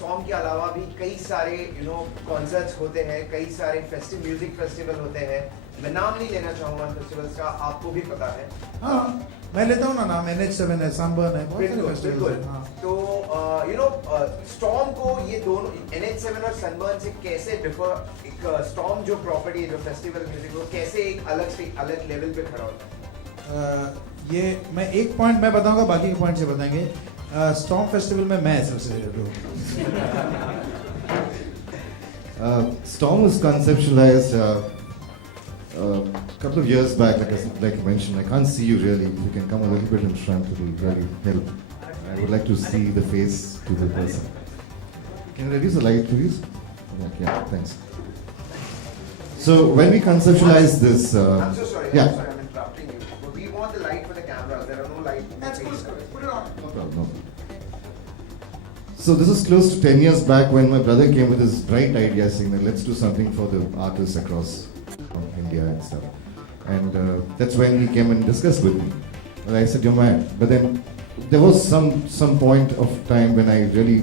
Storm के अलावा भी कई सारे कॉन्सर्ट्स होते हैं, कई सारे म्यूजिक फेस्टिवल होते हैं. मैं नाम नहीं लेना चाहूँगा फेस्टिवल्स का, आपको भी पता है. हाँ, मैं लेता हूँ ना नाम. NH7 है, Sunburn है, बहुत सारे बिल्कुल. फेस्टिवल हैं. तो स्टॉर्म को ये दोनों NH7 और सनबर्न से कैसे डिफर, एक स्टॉर्म जो प्रॉपर्टी है, जो फेस्टिवल म्यूजिक, वो कैसे एक अलग लेवल पे खड़ा होता है? ये मैं एक पॉइंट मैं बताऊंगा, बाकी के पॉइंट से बताएंगे. स्टॉर्म फेस्टिवल में मैं सबसे Storm was conceptualized a couple of years back, like you mentioned. I can't see you really. If you can come a little bit in front, it will really help. I would like to see the face to the person. Can you reduce the light, please? Yeah, thanks. So when we conceptualized this, I'm so sorry. yeah. I'm sorry, I'm interrupting you. But we want the light for the camera. There are no light. That's good. Put it on. No problem. So this is close to 10 years back when my brother came with this bright idea saying that let's do something for the artists across India and stuff. And that's when he came and discussed with me. And I said, you're mad. But then there was some point of time when I really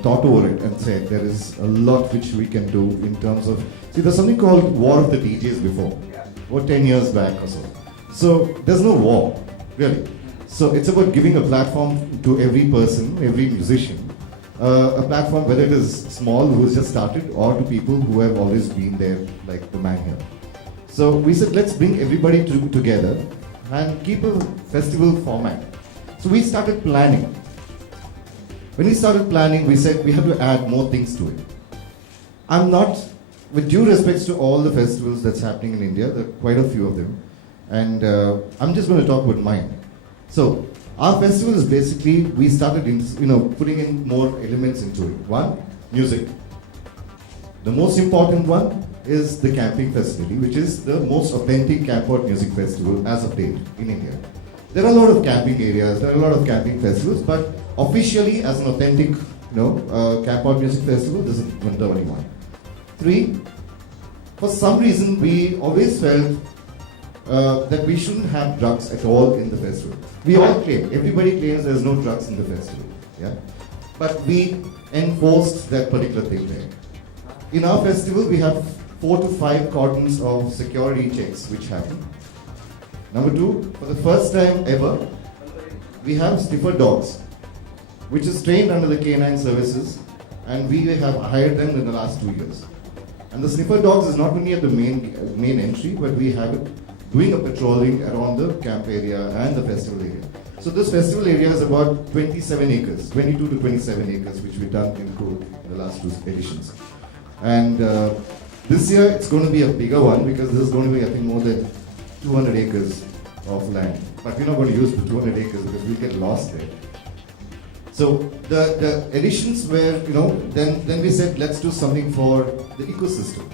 thought over it and said there is a lot which we can do in terms of, see, there's something called War of the DJs before, about 10 years back or so. So there's no war, really. So it's about giving a platform to every person, every musician. A platform, whether it is small, who has just started, or to people who have always been there, like the man here. So we said, let's bring everybody together and keep a festival format. So we started planning. When we started planning, we said we have to add more things to it. I'm not, with due respects to all the festivals that's happening in India, there are quite a few of them, and I'm just going to talk about mine. So our festival is basically, we started putting in more elements into it. One, music. The most important one is the camping facility, which is the most authentic campot music festival as of date in India. There are a lot of camping areas, there are a lot of camping festivals, but officially as an authentic campot music festival, this is the only one. Three, for some reason we always felt that we shouldn't have drugs at all in the festival. We all claim, everybody claims there's no drugs in the festival, yeah? But we enforced that particular thing there. In our festival, we have 4 to 5 cordons of security checks which happen. Number two, for the first time ever, we have sniffer dogs, which is trained under the K9 services, and we have hired them in the last 2 years. And the sniffer dogs is not only at the main entry, but we have it doing a patrolling around the camp area and the festival area. So this festival area is about 27 acres, 22 to 27 acres, which we've done in the last 2 editions. And this year it's going to be a bigger one because this is going to be, I think, more than 200 acres of land. But we're not going to use the 200 acres because we'll get lost there. So the editions were, then we said, let's do something for the ecosystem.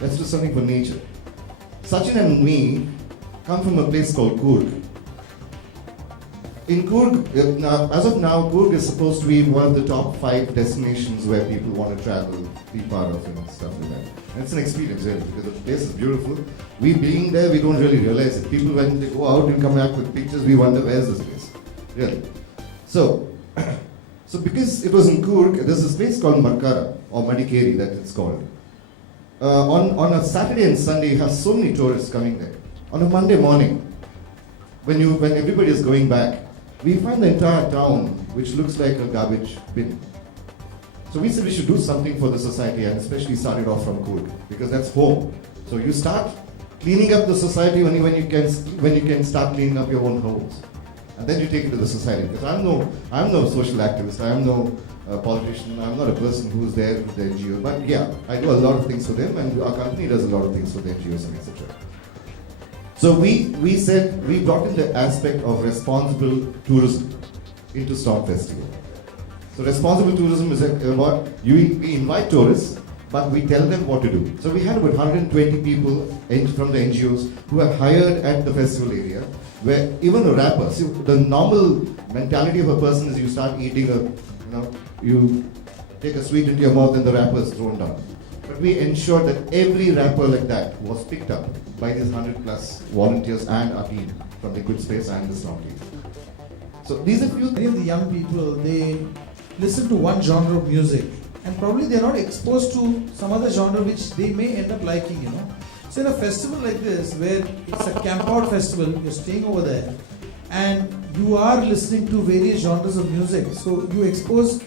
Let's do something for nature. Sachin and me come from a place called Coorg. In Coorg, as of now, Coorg is supposed to be one of the top 5 destinations where people want to travel, be part of, and stuff like that. And it's an experience, really, because the place is beautiful. We being there, we don't really realize it. People, when they go out and come back with pictures, we wonder, where's this place? Really. So because it was in Coorg, there's this place called Markara, or Madikeri that it's called. On a Saturday and Sunday, you have so many tourists coming there. On a Monday morning, when everybody is going back, we find the entire town which looks like a garbage bin. So we said we should do something for the society, and especially started off from Coorg, because that's home. So you start cleaning up the society when you can start cleaning up your own homes, and then you take it to the society. Because I'm no social activist, I'm no politician, I'm not a person who's there with the NGO, but yeah, I do a lot of things for them, and our company does a lot of things for the NGOs and etc. So we said, we brought in the aspect of responsible tourism into Storm Festival. So responsible tourism is about, we invite tourists, but we tell them what to do. So we had about 120 people from the NGOs who are hired at the festival area, where even a rapper, see, the normal mentality of a person is you start eating you take a sweet into your mouth and the rapper is thrown down. But we ensured that every rapper like that was picked up by these 100 plus volunteers and our team from Liquid Space and the Storm team. So these are few. Many of the young people, they listen to one genre of music, and probably they're not exposed to some other genre which they may end up liking, you know. So in a festival like this, where it's a camp out festival, you're staying over there, and you are listening to various genres of music. So you expose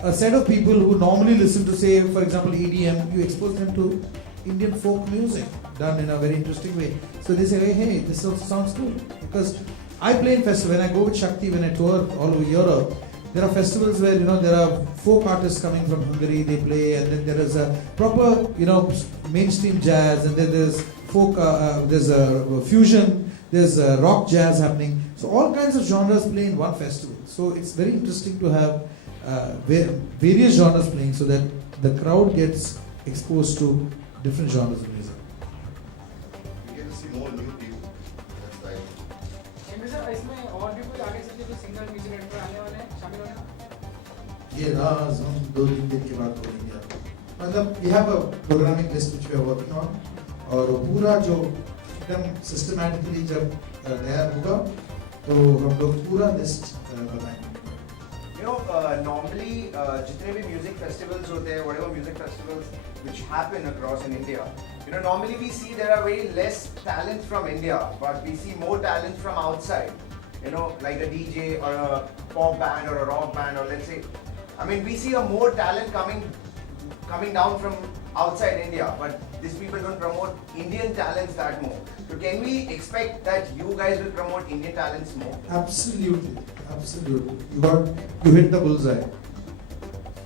a set of people who normally listen to, say, for example, EDM, you expose them to Indian folk music done in a very interesting way. So they say, hey, this also sounds cool. Because I play in festivals, when I go with Shakti, when I tour all over Europe, there are festivals where, you know, there are folk artists coming from Hungary, they play, and then there is a proper, you know, mainstream jazz, and then there's folk, there's a fusion, there's a rock jazz happening. So all kinds of genres play in one festival. So it's very interesting to have various genres playing so that the crowd gets exposed to different genres of music. You get to see more new people. That's right. Sir इसमें और भी कोई आगे से जो singer music director आने वाले हैं शामिल होने वाले हैं? ये राज हम 2-3 दिन के बाद बोलेंगे आपको. मतलब we have a programming list which we are working on, और पूरा जो एकदम systematically जब तैयार होगा तो हम लोग पूरा लिस्ट बताएंगे. You know, normally जितने भी music festivals होते हैं, whatever music festivals which happen across in India, you know, normally we see there are very less talent from India, but we see more talent from outside. You know, like a DJ or a pop band or a rock band, or let's say, I mean, we see a more talent coming down from outside India, but these people don't promote Indian talents that more. So can we expect that you guys will promote Indian talents more? Absolutely, absolutely. You hit the bullseye.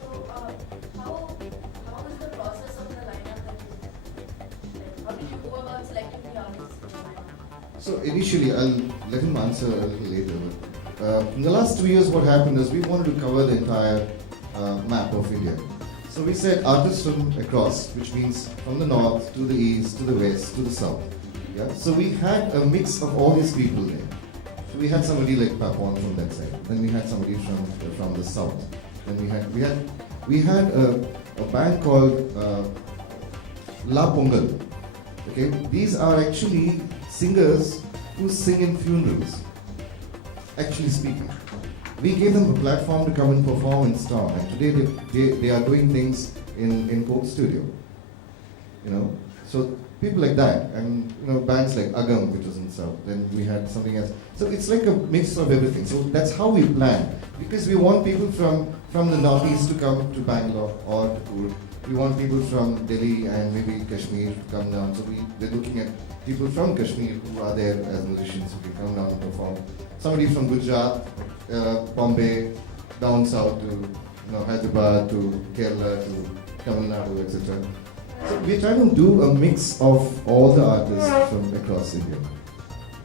So, how is the process of the lineup that you like? How do you go about selecting the artists? So initially, I'll let him answer a little later. But, in the last 2 years, what happened is we wanted to cover the entire map of India. So we said artists from across, which means from the north to the east to the west to the south. Yeah. So we had a mix of all these people there. So we had somebody like Papon from that side. Then we had somebody from the south. Then we had a band called La Pongal. Okay, these are actually singers who sing in funerals. Actually speaking, we gave them a platform to come and perform in Storm, and today they are doing things in Coke Studio. You know, so people like that, and you know, bands like Agam, which was in South. Then we had something else. So it's like a mix of everything. So that's how we plan, because we want people from the northeast to come to Bangalore or to Coorg. We want people from Delhi and maybe Kashmir to come down. So we're looking at people from Kashmir who are there as musicians who can come down and perform. Somebody from Gujarat, Bombay, down south to Hyderabad, to Kerala, to Tamil Nadu, etc. So we're trying to do a mix of all the artists from across India.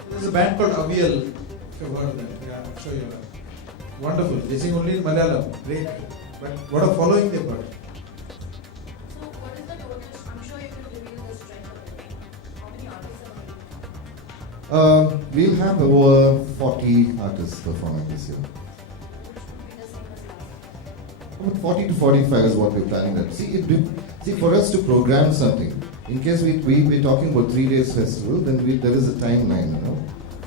There's a band called Avial, if you've heard of that. Yeah, I'm sure you have. Wonderful. They sing only in Malayalam. Great. But what a following they've got. So, what is the total? I'm sure you can reveal the strength of it. How many artists are there? We'll have over 40 artists performing this year. Which would be the same as last year? About 40 to 45 is what we're planning that. See, for us to program something, in case we're talking about 3 days festival, then there is a timeline, you know.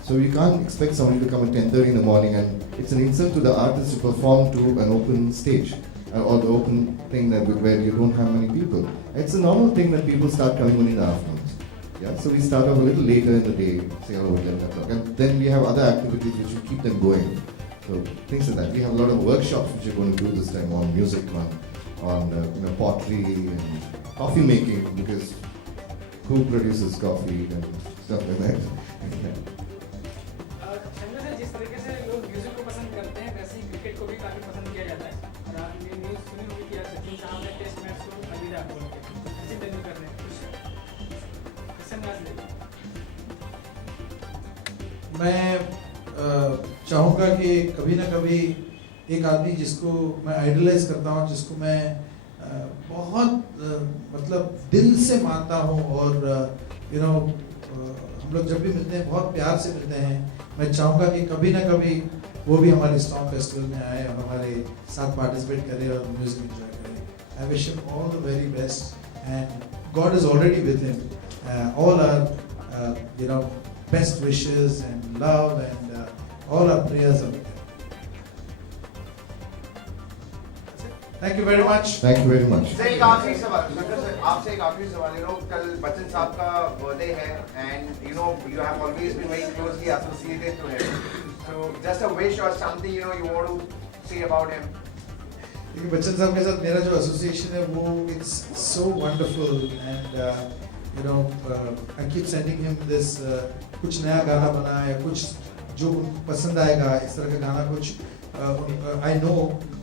So we can't expect somebody to come at 10:30 in the morning, and it's an insult to the artist to perform to an open stage or the open thing where you don't have many people. It's a normal thing that people start coming only in the afternoons. Yeah, so we start off a little later in the day, say about 11 o'clock, and then we have other activities which will keep them going. So things like that. We have a lot of workshops which we're going to do this time on music, on pottery and coffee making, because who produces coffee and stuff like that. Sanjay sir, जिस तरीके से लोग music को पसंद करते हैं, वैसे ही cricket को भी काफी पसंद किया जाता है। और आपने न्यूज़ सुनी होगी कि आज सचिन साहब ने टेस्ट मैच को अलविदा बोल के सचिन तेंदुलकर ने किस अंदाज में? मैं चाहूँगा कि कभी ना कभी एक आदमी जिसको मैं आइडलाइज करता हूँ, जिसको मैं बहुत मतलब दिल से मानता हूँ, और हम लोग जब भी मिलते हैं बहुत प्यार से मिलते हैं, मैं चाहूँगा कि कभी ना कभी वो भी हमारे स्टॉर्म फेस्टिवल में आए और हमारे साथ पार्टिसिपेट करें और म्यूजिक एंजॉय करें। I wish him all the very best, and God is already with him. All are best wishes and love and all our prayers are with him. Thank you very much. Thank you very much. Sir एक आखिरी सवाल Shankar sir आपसे एक आखिरी सवाल कल बच्चन साहब का बर्थडे है and you have always been very closely associated to him, so just a wish or something you want to say about him. देखिए बच्चन साहब के साथ मेरा जो एसोसिएशन है वो it's so wonderful and I keep sending him this कुछ नया गाना बना या कुछ जो उनको पसंद आएगा इस तरह का गाना कुछ आई नो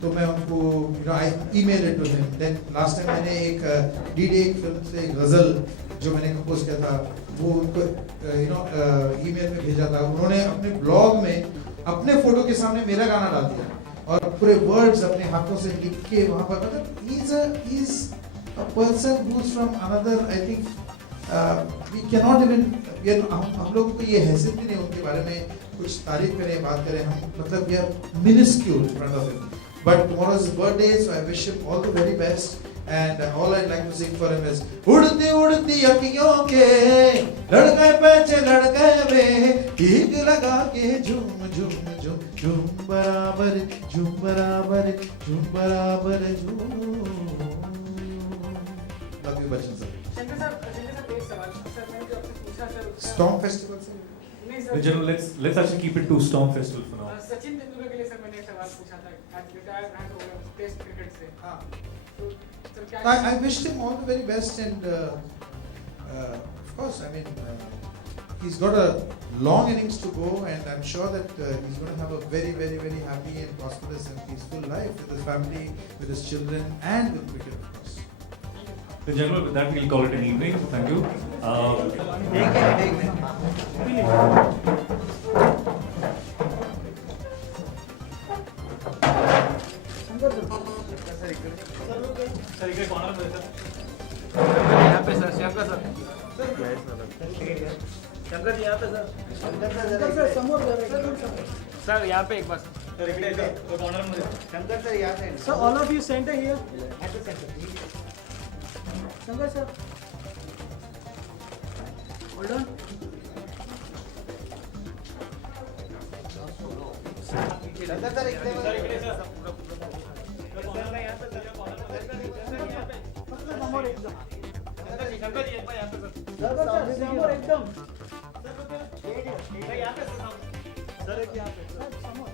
तो मैं उनको I email it to him. Then last time मैंने एक डीडी एक फिल्म से एक गज़ल जो मैंने कंपोज किया था वो उनको ईमेल में भेजा था. उन्होंने अपने ब्लॉग में अपने फोटो के सामने मेरा गाना डाल दिया और पूरे वर्ड्स अपने हाथों से लिख के वहाँ पर मतलब he is a person who's from another I think we cannot even हम लोगों को ये हैसियत भी नहीं उनके बारे में कुछ तारीफ करें बात करें हम मतलब we are minuscule in front of him. But tomorrow is his birthday, so I wish him all the very best. And all I'd like to sing for him is उड़ती उड़ती अखियों के लड़के पैचे लड़के वे ठीक लगा के झूम झूम झूम झूम बराबर झूम बराबर झूम बराबर झूम. Love you Bachchan sir. Shankar साहब एक सवाल सर मैंने जो आपसे पूछा सर Storm Festival सर. नहीं The sir general, let's actually keep it to Storm Festival for now. Sachin Tendulkar के लिए सर मैंने एक सवाल पूछा था आज रिटायर हो गए टेस्ट क्रिकेट से हाँ. तो सर क्या I wished him all the very best and of course I mean he's got a long innings to go and I'm sure that he's going to have a very very very happy and prosperous and peaceful life with his family, with his children and with cricket of course. The general, with that we'll call it an evening. Thank you. Sir एक corner में sir यहाँ पे sir Shankar sir Shankar ji यहाँ पे sir Shankar sir समोर sir यहाँ पे एक बार सर एक कॉर्नर में शंकर सर यहाँ से sir all of you centre here Shankar sir hold on Shankar sir इकडे सर कॉर्नर में यहाँ पे सर कॉर्नर में यहाँ पे मतलब समोर एकदम शंकर जी एक बार यहाँ पे सर समोर एकदम सर यहाँ पे सर एक यहाँ पे सर समोर